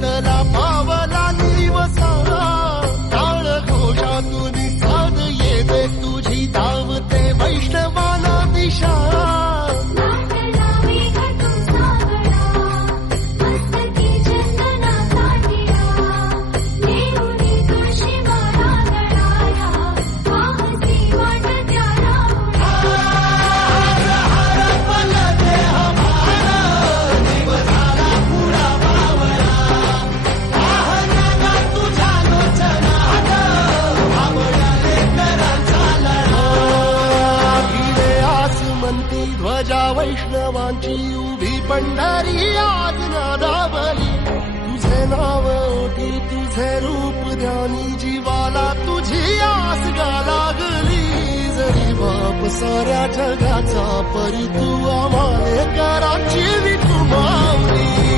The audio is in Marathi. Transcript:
विठ्ठला पावला निवसा टाळ घोषातून साध येते तुझी धावते वैष्णवाला दिशा ध्वजा वैष्णवांची उभी पंढरी आज नादावली तुझे नाव ओटी तुझे रूप ध्यानी जीवाला तुझी आस गा लागली जरी बाप साऱ्या जगाचा परी तू आम्हाले कराची विठू माऊली